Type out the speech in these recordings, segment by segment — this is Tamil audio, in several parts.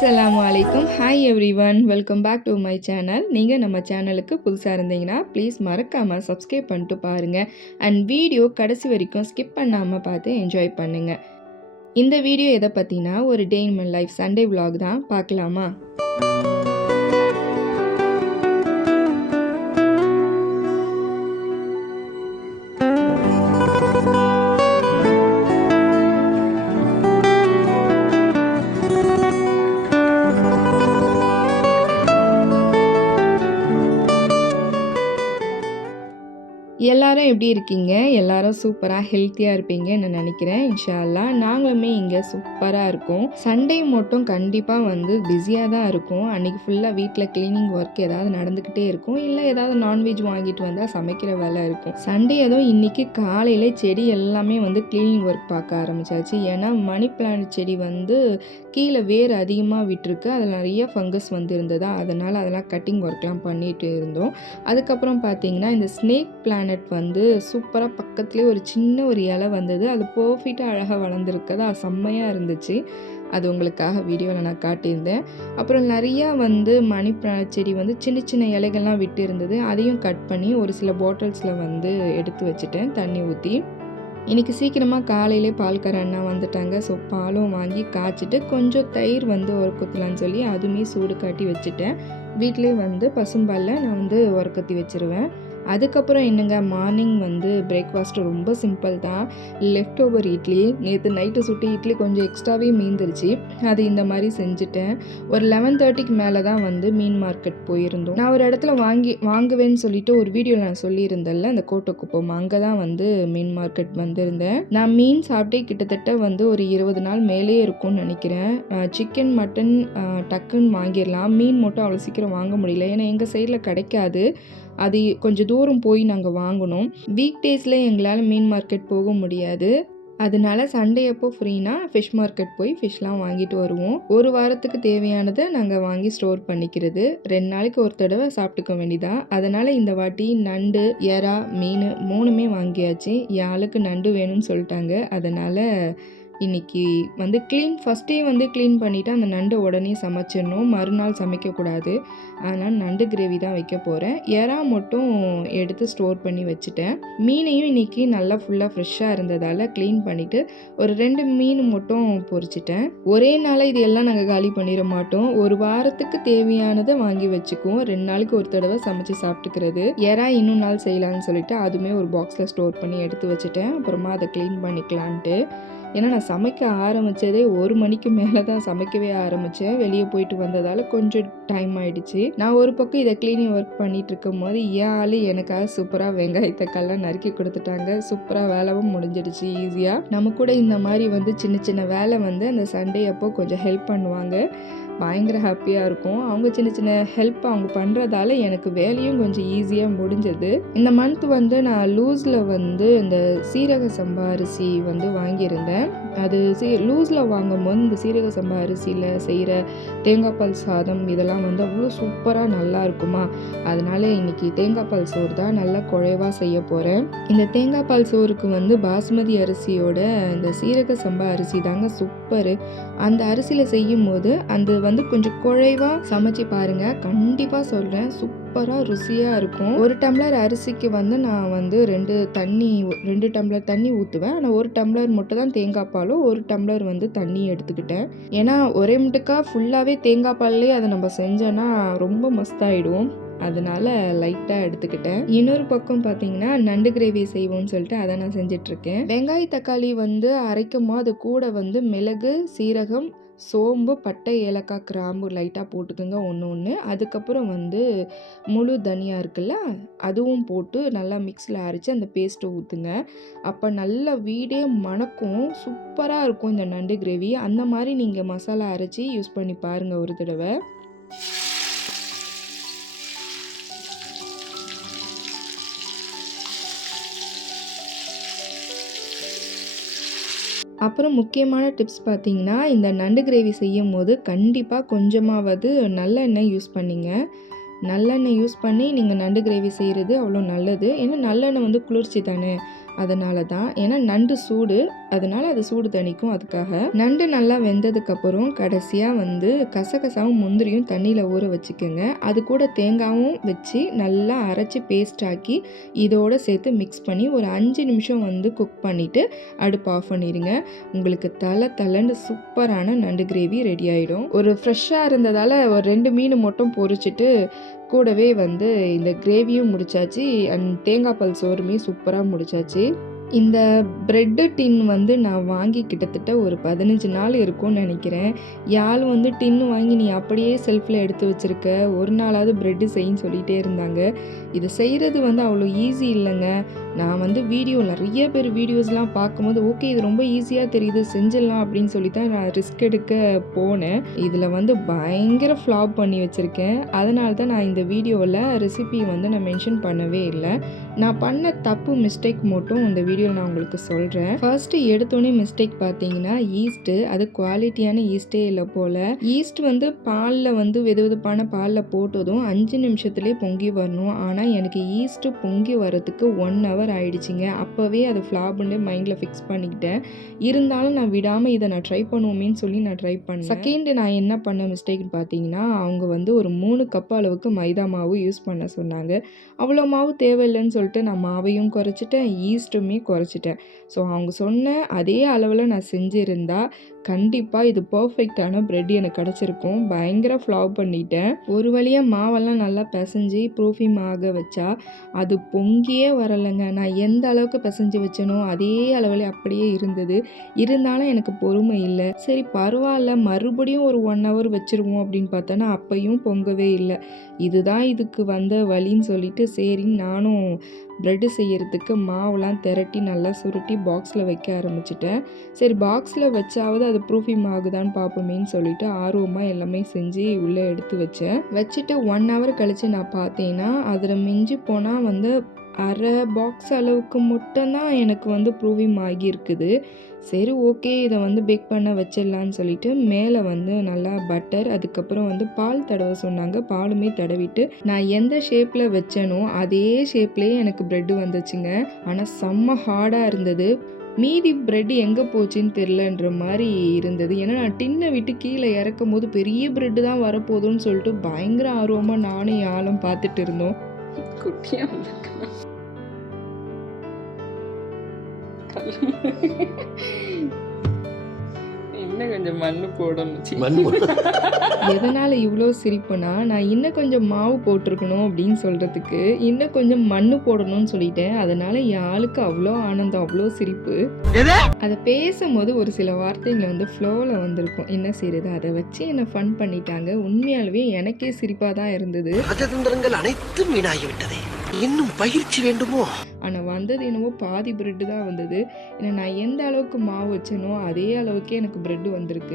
அஸ்ஸலாமு அலைக்கும். Hi everyone, welcome back to my channel. நீங்கள் நம்ம சேனலுக்கு புதுசாக இருந்தீங்கன்னா ப்ளீஸ் மறக்காமல் சப்ஸ்கிரைப் பண்ணிட்டு பாருங்கள். அண்ட் வீடியோ கடைசி வரைக்கும் ஸ்கிப் பண்ணாமல் பார்த்து என்ஜாய் பண்ணுங்கள். இந்த வீடியோ எதை பற்றினா ஒரு day in my life Sunday vlog தான். பார்க்கலாமா? எல்லாரும் எப்படி இருக்கீங்க? எல்லாரும் சூப்பராக ஹெல்த்தியாக இருப்பீங்கன்னு நான் நினைக்கிறேன். இன்ஷா அல்லாஹ் நாங்களுமே இங்கே சூப்பராக இருக்கோம். சண்டே மட்டும் கண்டிப்பாக பிஸியாக தான் இருக்கும். அன்றைக்கி ஃபுல்லாக வீட்டில் க்ளீனிங் ஒர்க் ஏதாவது நடந்துக்கிட்டே இருக்கும். இல்லை ஏதாவது நான்வெஜ் வாங்கிட்டு வந்தால் சமைக்கிற வேலை இருக்கும். சண்டே அதுவும் இன்றைக்கி காலையில் செடி எல்லாமே க்ளீனிங் ஒர்க் பார்க்க ஆரம்பித்தாச்சு. ஏன்னா மணி பிளான்ட் செடி கீழே வேர் அதிகமாக விட்டுருக்கு. அதில் நிறைய ஃபங்கஸ் இருந்ததா, அதனால் அதெல்லாம் கட்டிங் ஒர்க்லாம் பண்ணிட்டு இருந்தோம். அதுக்கப்புறம் பார்த்திங்கன்னா இந்த ஸ்னேக் பிளானட் சூப்பராக பக்கத்துலேயே ஒரு சின்ன ஒரு இலை வந்தது. அது பர்ஃபெக்டாக அழகாக வளர்ந்துருக்கதா செம்மையாக இருந்துச்சு. அது உங்களுக்காக வீடியோவில் நான் காட்டியிருந்தேன். அப்புறம் நிறையா மணி பிளான்ட் செடி சின்ன சின்ன இலைகள்லாம் விட்டு இருந்தது. அதையும் கட் பண்ணி ஒரு சில பாட்டில்ஸில் எடுத்து வச்சுட்டேன் தண்ணி ஊற்றி. இன்றைக்கி சீக்கிரமாக காலையிலே பால்கார அண்ணா வந்துட்டாங்க. ஸோ பாலும் வாங்கி காய்ச்சிட்டு கொஞ்சம் தயிர் ஒரு குத்தலான்னு சொல்லி அதுவுமே சூடு காட்டி வச்சுட்டேன். வீட்டிலே பசும்பாலில் நான் உரக்கத்தி வச்சுருவேன். அதுக்கப்புறம் என்னங்க, மார்னிங் பிரேக்ஃபாஸ்ட்டு ரொம்ப சிம்பிள் தான். லெஃப்ட் ஓவர் இட்லி, நேற்று நைட்டு சுட்டு இட்லி கொஞ்சம் எக்ஸ்ட்ராவே மீந்துருச்சு. அது இந்த மாதிரி செஞ்சுட்டேன். ஒரு 11:30க்கு மேலே தான் மீன் மார்க்கெட் போயிருந்தோம். நான் ஒரு இடத்துல வாங்குவேன்னு சொல்லிட்டு ஒரு வீடியோவில் நான் சொல்லியிருந்தேன்ல, அந்த கோட்டக்குப்பம், அங்கே தான் மீன் மார்க்கெட் வந்திருந்தேன். நான் மீன் சாப்பிட்டே கிட்டத்தட்ட ஒரு 20 நாள் மேலே இருக்கும்னு நினைக்கிறேன். சிக்கன் மட்டன் டக்குன்னு வாங்கிடலாம், மீன் மட்டும் அவ்வளோ சீக்கிரம் வாங்க முடியல. ஏன்னா எங்கள் சைடில் கிடைக்காது. அது கொஞ்சம் தூரம் போய் நாங்கள் வாங்கணும். வீக் டேஸில் எங்களால் மீன் மார்க்கெட் போக முடியாது. அதனால சண்டே அப்போ ஃப்ரீனா ஃபிஷ் மார்க்கெட் போய் ஃபிஷ்லாம் வாங்கிட்டு வருவோம். ஒரு வாரத்துக்கு தேவையானதை நாங்கள் வாங்கி ஸ்டோர் பண்ணிக்கிறது. 2 நாளைக்கு ஒரு தடவை சாப்பிட்டுக்க வேண்டியதான். அதனால் இந்த வாட்டி நண்டு, எறா, மீன் 3மே வாங்கியாச்சு. என் ஆளுக்கு நண்டு வேணும்னு சொல்லிட்டாங்க. அதனால் இன்றைக்கி ஃபஸ்ட்டே க்ளீன் பண்ணிவிட்டு அந்த நண்டை உடனே சமைச்சிடணும். மறுநாள் சமைக்கக்கூடாது. அதனால் நண்டு கிரேவி தான் வைக்க போகிறேன். எறா மட்டும் எடுத்து ஸ்டோர் பண்ணி வச்சுட்டேன். மீனையும் இன்றைக்கி நல்லா ஃபுல்லாக ஃப்ரெஷ்ஷாக இருந்ததால் க்ளீன் பண்ணிவிட்டு ஒரு 2 மீன் மட்டும் பொரிச்சிட்டேன். ஒரே நாளில் இது எல்லாம் நாங்கள் காலி பண்ணிட மாட்டோம். ஒரு வாரத்துக்கு தேவையானதை வாங்கி வச்சுக்குவோம். 2 நாளைக்கு ஒரு தடவை சமைச்சு சாப்பிட்டுக்கிறது. எறா இன்னும் நாள் செய்யலான்னு சொல்லிட்டு அதுவுமே ஒரு பாக்ஸில் ஸ்டோர் பண்ணி எடுத்து வச்சுட்டேன். அப்புறமா அதை க்ளீன் பண்ணிக்கலான்ட்டு. ஏன்னா நான் சமைக்க ஆரம்பித்ததே 1 மணிக்கு மேலே தான் சமைக்கவே ஆரம்பித்தேன். வெளியே போயிட்டு வந்ததால் கொஞ்சம் டைம் ஆகிடுச்சு. நான் ஒரு பக்கம் இதை க்ளீனிங் ஒர்க் பண்ணிகிட்டு இருக்கும் போது என் ஆள் எனக்காக சூப்பராக வெங்காயத்தக்கால்லாம் நறுக்கி கொடுத்துட்டாங்க. சூப்பராக வேலைவும் முடிஞ்சிடுச்சு ஈஸியாக. நம்ம கூட இந்த மாதிரி சின்ன சின்ன வேலை அந்த சண்டே அப்போ கொஞ்சம் ஹெல்ப் பண்ணுவாங்க. பயங்கர ஹாப்பியாக இருக்கும். அவங்க சின்ன சின்ன ஹெல்ப் அவங்க பண்ணுறதால எனக்கு வேலையும் கொஞ்சம் ஈஸியாக முடிஞ்சது. இந்த மந்த் நான் லூஸில் இந்த சீரக சம்பா அரிசி வாங்கியிருந்தேன். அது லூஸில் வாங்கும்போது இந்த சீரக சம்பா அரிசியில் செய்கிற தேங்காய் பால் சாதம் இதெல்லாம் அவ்வளோ சூப்பராக நல்லா இருக்குமா. அதனால் இன்றைக்கி தேங்காய் பால் சோறு தான் நல்லா குழைவாக செய்ய போகிறேன். இந்த தேங்காய் பால் சோறுக்கு பாஸ்மதி அரிசியோட இந்த சீரக சம்பா அரிசி தாங்க சூப்பரு. அந்த அரிசியில் செய்யும் போது கொஞ்சம் குழைவாக சமைச்சு பாருங்கள். கண்டிப்பாக சொல்கிறேன், சூப்பராக ருசியாக இருக்கும். 1 டம்ளர் அரிசிக்கு நான் 2 டம்ளர் தண்ணி ஊற்றுவேன். ஆனால் 1 டம்ளர் மட்டும் தான் தேங்காய் பாலும் 1 டம்ளர் தண்ணி எடுத்துக்கிட்டேன். ஏன்னா ஒரே முட்டுக்கா ஃபுல்லாகவே தேங்காய் பால்லே அதை நம்ம செஞ்சோன்னா ரொம்ப மஸ்தாயிடும். அதனால் லைட்டாக எடுத்துக்கிட்டேன். இன்னொரு பக்கம் பார்த்தீங்கன்னா நண்டு கிரேவி செய்வோம்னு சொல்லிட்டு அதை நான் செஞ்சிட்ருக்கேன். வெங்காய தக்காளி அரைக்கும் போது அது கூட மிளகு, சீரகம், சோம்பு, பட்டை, ஏலக்காய், கிராம்பு லைட்டாக போட்டுக்கோங்க ஒன்று. அதுக்கப்புறம் முழு தனியா இருக்குல்ல, அதுவும் போட்டு நல்லா மிக்ஸில் அரைச்சி அந்த பேஸ்ட்டை ஊற்றுங்க. அப்போ நல்லா வீடே மணக்கும். சூப்பராக இருக்கும் இந்த நண்டு கிரேவி. அந்த மாதிரி நீங்கள் மசாலா அரைச்சி யூஸ் பண்ணி பாருங்கள் ஒரு தடவை. அப்புறம் முக்கியமான டிப்ஸ் பார்த்தீங்கன்னா, இந்த நண்டு கிரேவி செய்யும் போது கண்டிப்பாக கொஞ்சமாவது நல்லெண்ணெய் யூஸ் பண்ணிங்க. நல்லெண்ணெய் யூஸ் பண்ணி நீங்கள் நண்டு கிரேவி செய்கிறது அவ்வளோ நல்லது. ஏன்னா நல்லெண்ணெய் வந்து குளிர்ச்சி தானே, அதனால தான். ஏன்னா நண்டு சூடு, அதனால அது சூடு தணிக்கும். அதுக்காக நண்டு நல்லா வெந்ததுக்கப்புறம் கடைசியாக வந்து கசகசாவும் முந்திரியும் தண்ணியில் ஊற வச்சுக்கோங்க. அது கூட தேங்காயும் வச்சு நல்லா அரைச்சி பேஸ்ட் ஆக்கி இதோடு சேர்த்து மிக்ஸ் பண்ணி ஒரு 5 நிமிஷம் வந்து குக் பண்ணிவிட்டு அடுப்பு ஆஃப் பண்ணிடுங்க. உங்களுக்கு தலன்னு சூப்பரான நண்டு கிரேவி ரெடி ஆகிடும். ஒரு ஃப்ரெஷ்ஷாக இருந்ததால் ஒரு 2 மீன் மட்டும் பொரிச்சிட்டு கூடவே வந்து இந்த கிரேவியும் முடிச்சாச்சு அண்ட் தேங்காய் பால் சோறுமே சூப்பராக முடிச்சாச்சு. இந்த ப்ரெட்டு டின் வந்து நான் வாங்கி கிட்டத்தட்ட ஒரு 15 நாள் இருக்கும்னு நினைக்கிறேன். யாழ் வந்து டின்னு வாங்கி நீ அப்படியே செல்ஃபில் எடுத்து வச்சுருக்க, ஒரு நாளாவது ப்ரெட்டு செய்யின்னு சொல்லிகிட்டே இருந்தாங்க. இது செய்கிறது வந்து அவ்வளோ ஈஸி இல்லைங்க. நான் வந்து நிறைய பேர் வீடியோஸ்லாம் பார்க்கும்போது ஓகே இது ரொம்ப ஈஸியாக தெரியுது செஞ்சிடலாம் அப்படின்னு சொல்லி தான் நான் ரிஸ்க் எடுக்க போனேன். இதில் வந்து பயங்கர ஃப்ளாப் பண்ணி வச்சுருக்கேன். அதனால தான் நான் இந்த வீடியோவில் ரெசிபி வந்து நான் மென்ஷன் பண்ணவே இல்லை. நான் பண்ண தப்பு மிஸ்டேக் மட்டும் இந்த வீடியோவில் நான் உங்களுக்கு சொல்கிறேன். ஃபர்ஸ்ட்டு எடுத்தோடனே மிஸ்டேக் பார்த்தீங்கன்னா ஈஸ்ட்டு, அது குவாலிட்டியான ஈஸ்ட்டே இல்லை போல். ஈஸ்ட் வந்து பாலில் வந்து வெதுவெதுப்பான பாலில் போட்டதும் 5 நிமிஷத்துலேயே பொங்கி வரணும். ஆனால் எனக்கு ஈஸ்ட்டு பொங்கி வரதுக்கு 1 hour ஆயிடுச்சுங்க. அப்போவே அது ஃப்ளாப்னு மைண்டில் ஃபிக்ஸ் பண்ணிக்கிட்டேன். இருந்தாலும் நான் விடாமல் இதை நான் ட்ரை பண்ணுவோமேன்னு சொல்லி நான் ட்ரை பண்ணேன். செகண்டு நான் என்ன பண்ண மிஸ்டேக்னு பார்த்தீங்கன்னா, அவங்க வந்து ஒரு 3 கப் அளவுக்கு மைதா மாவு யூஸ் பண்ண சொன்னாங்க. அவ்வளோ மாவு தேவையில்லைன்னு சொல்லிட்டு நான் மாவையும் குறைச்சிட்டேன், ஈஸ்ட்டுமே குறைச்சிட்டேன். ஸோ அவங்க சொன்ன அதே அளவில் நான் செஞ்சுருந்தா கண்டிப்பாக இது பர்ஃபெக்டான ப்ரெட் எனக்கு கிடச்சிருக்கும். பயங்கர ஃப்ளாப் பண்ணிட்டேன். ஒரு வழியாக மாவெல்லாம் நல்லா பிசைஞ்சு ப்ரூஃபிங் ஆக வச்சா அது பொங்கியே வரலைங்க. நான் எந்த அளவுக்கு பிசைஞ்சு வச்சேனோ அதே அளவில் அப்படியே இருந்தது. இருந்தாலும் எனக்கு பொறுமை இல்லை. சரி பரவாயில்ல, மறுபடியும் ஒரு 1 hour வச்சுருவோம் அப்படின்னு பார்த்தோன்னா அப்பையும் பொங்கவே இல்லை. இதுதான் இதுக்கு வந்த வழின்னு சொல்லிட்டு சரின்னு நானும் ப்ரெட்டு செய்யறதுக்கு மாவுலாம் திரட்டி நல்லா சுருட்டி பாக்ஸில் வைக்க ஆரம்பிச்சிட்டேன். சரி பாக்ஸில் வச்சாவது அது ப்ரூஃபிங் ஆகுதான்னு பார்ப்போமேன்னு சொல்லிட்டு ஆர்வமாக எல்லாமே செஞ்சு உள்ளே எடுத்து வச்சுட்டு 1 hour கழித்து நான் பார்த்தேன்னா அதில் மிஞ்சி போனால் வந்து அரை பாக்ஸ் அளவுக்கு மட்டும்தான் எனக்கு வந்து ப்ரூஃபிங் ஆகியிருக்குது. சரி ஓகே இதை வந்து பேக் பண்ண வச்சிடலான்னு சொல்லிட்டு மேலே வந்து நல்லா பட்டர், அதுக்கப்புறம் வந்து பால் தடவை சொன்னாங்க. பாலுமே தடவிட்டு நான் எந்த ஷேப்பில் வச்சேனோ அதே ஷேப்லேயே எனக்கு ப்ரெட்டு வந்துச்சுங்க. ஆனால் செம்ம ஹார்டாக இருந்தது. மீதி ப்ரெட்டு எங்கே போச்சுன்னு தெரிலன்ற மாதிரி இருந்தது. ஏன்னா நான் டின்னை விட்டு கீழே இறக்கும் போது பெரிய ப்ரெட்டு தான் வரப்போகுதுன்னு சொல்லிட்டு பயங்கர ஆர்வமாக நானும் யாழும் பார்த்துட்டு இருந்தோம். குட்டியாக இன்னும் கொஞ்சம் மண்ணு போடணும். எதனால இவ்வளோ சிரிப்புனா, நான் இன்னும் கொஞ்சம் மாவு போட்டிருக்கணும் அப்படின்னு சொல்றதுக்கு இன்னும் கொஞ்சம் மண்ணு போடணும்னு சொல்லிட்டேன். அதனால என் ஆளுக்கு அவ்வளோ ஆனந்தம், அவ்வளோ சிரிப்பு. அதை பேசும்போது ஒரு சில வார்த்தைகள் வந்து ஃப்ளோவில் வந்திருக்கும். என்ன செய்யறது, அதை வச்சு என்ன ஃபன் பண்ணிட்டாங்க. உண்மையாலுமே எனக்கே சிரிப்பாக தான் இருந்தது. அனைத்தும் வீணாகிவிட்டதே, இன்னும் பயிற்சி வேண்டுமோ? ஆனால் வந்தது என்னவோ பாதி ப்ரெட்டு தான் வந்தது. ஏன்னா நான் எந்த அளவுக்கு மாவு வச்சேனோ அதே அளவுக்கே எனக்கு ப்ரெட்டு வந்திருக்கு.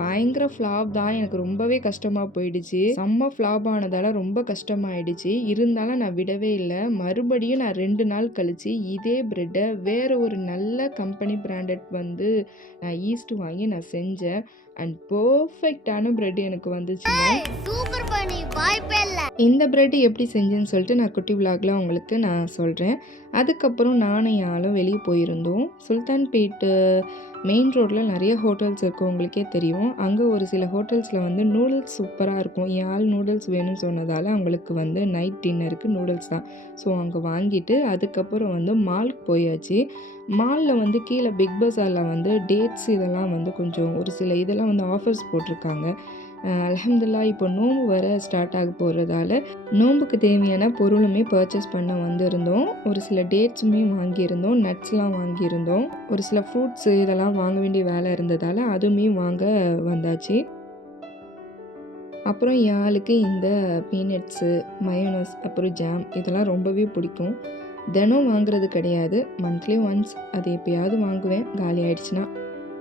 பயங்கர ஃப்ளாப் தான். எனக்கு ரொம்பவே கஷ்டமாக போயிடுச்சு. செம்ம ஃப்ளாப் ஆனதால ரொம்ப கஷ்டமாயிடுச்சு. இருந்தாலும் நான் விடவே இல்லை. மறுபடியும் நான் 2 நாள் கழிச்சு இதே ப்ரெட்டை வேற ஒரு நல்ல கம்பெனி பிராண்டட் வந்து நான் ஈஸ்ட் வாங்கி நான் செஞ்சேன். அண்ட் பர்ஃபெக்டான ப்ரெட் எனக்கு வந்துச்சுங்க. இந்த ப்ரெட் எப்படி செஞ்சேன்னு சொல்லிட்டு நான் குட்டி விலாகில் உங்களுக்கு நான் சொல்கிறேன். அதுக்கப்புறம் நானும் யாழும் வெளியே போயிருந்தோம். சுல்தான்பேட்டு மெயின் ரோட்டில் நிறைய ஹோட்டல்ஸ் இருக்கும், உங்களுக்கே தெரியும். அங்கே ஒரு சில ஹோட்டல்ஸில் வந்து நூடுல்ஸ் சூப்பராக இருக்கும். யாழ் நூடுல்ஸ் வேணும்னு சொன்னதால் அவங்களுக்கு வந்து நைட் டின்னருக்கு நூடுல்ஸ் தான். ஸோ அங்கே வாங்கிட்டு அதுக்கப்புறம் வந்து மாலுக்கு போயாச்சு. மாலில் வந்து கீழே பிக் பஸாரில் வந்து டேட்ஸ் இதெல்லாம் வந்து கொஞ்சம் ஒரு சில இதெல்லாம் வந்து ஆஃபர்ஸ் போட்டிருக்காங்க. அல்ஹம்துலில்லாஹ் இப்போ நோம்பு வர ஸ்டார்ட் ஆக போகிறதால நோம்புக்கு தேவையான பொருளுமே பர்ச்சேஸ் பண்ண வந்திருந்தோம். ஒரு சில டேட்ஸுமே வாங்கியிருந்தோம், நட்ஸ்லாம் வாங்கியிருந்தோம். ஒரு சில ஃப்ரூட்ஸு இதெல்லாம் வாங்க வேண்டிய வேலை இருந்ததால் அதுவுமே வாங்க வந்தாச்சு. அப்புறம் யாளுக்கு இந்த பீனட்ஸு, மயோனஸ், அப்புறம் ஜாம் இதெல்லாம் ரொம்பவே பிடிக்கும். தினம் வாங்குறது கிடையாது, மந்த்லி ஒன்ஸ் அது எப்போயாவது வாங்குவேன் காலி ஆயிடுச்சுன்னா.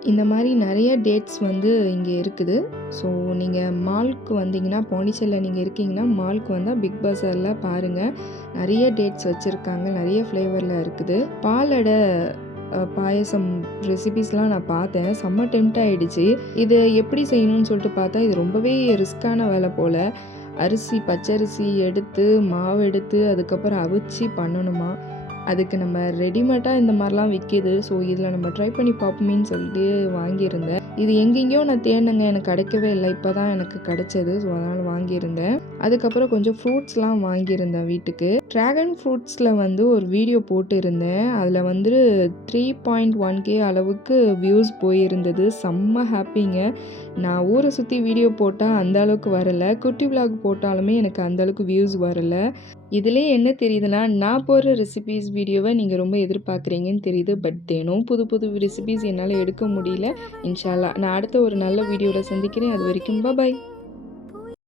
இந்த மாதிரி நிறைய டேட்ஸ் வந்து இங்கே இருக்குது. ஸோ நீங்கள் மாலுக்கு வந்தீங்கன்னா, பாண்டிச்சேரியில் நீங்கள் இருக்கீங்கன்னா மாலுக்கு வந்தால் பிக் பஸாரில் பாருங்கள், நிறைய டேட்ஸ் வச்சுருக்காங்க, நிறைய ஃப்ளேவரில் இருக்குது. பாலடை பாயாசம் ரெசிபீஸ்லாம் நான் பார்த்தேன். செம்ம டெம்ப்ட் ஆயிடுச்சு. இது எப்படி செய்யணும்னு சொல்லிட்டு பார்த்தா, இது ரொம்பவே ரிஸ்க்கான வேலை போல. பச்சரிசி எடுத்து, மாவு எடுத்து, அதுக்கப்புறம் அவிச்சு பண்ணணுமா. அதுக்கு நம்ம ரெடிமேடா இந்த மாரிலாம் விக்கிது. ஸோ, இதில நம்ம ட்ரை பண்ணி பார்ப்போமேன்னு சொல்லிட்டு வாங்கியிருந்தேன். இது எங்கெங்கேயோ நான் தேடுனேங்க. எனக்கு கிடைக்கவே இல்ல. இப்ப தான் எனக்கு கிடைச்சது. ஸோ, அதனால வாங்கியிருந்தேன். அதுக்கப்புறம் கொஞ்சம் ஃப்ரூட்ஸ்லாம் வாங்கியிருந்தேன் வீட்டுக்கு. ட்ராகன் ஃப்ரூட்ஸில வந்து ஒரு வீடியோ போட்டிருந்தேன். அதில வந்து 3.1K அளவுக்கு வியூஸ் போயிருந்தது. செம்ம ஹாப்பிங்க. நான் ஊர சுத்தி வீடியோ போட்டா அந்த அளவுக்கு வரல. குட்டி விளாக் போட்டாலுமே எனக்கு அந்த அளவுக்கு வியூஸ் வரல. இதுலயே என்ன தெரியுதுன்னா, நான் போடுற ரெசிபீஸ் வீடியோவ நீங்க ரொம்ப எதிர்பார்க்குறீங்கன்னு தெரியுது. பட் தினம் புது புது ரெசிபீஸ் என்னால எடுக்க முடியல. இன்ஷா அல்லாஹ் நான் அடுத்த ஒரு நல்ல வீடியோல சந்திக்கிறேன். அதுவரைக்கும் பாய்.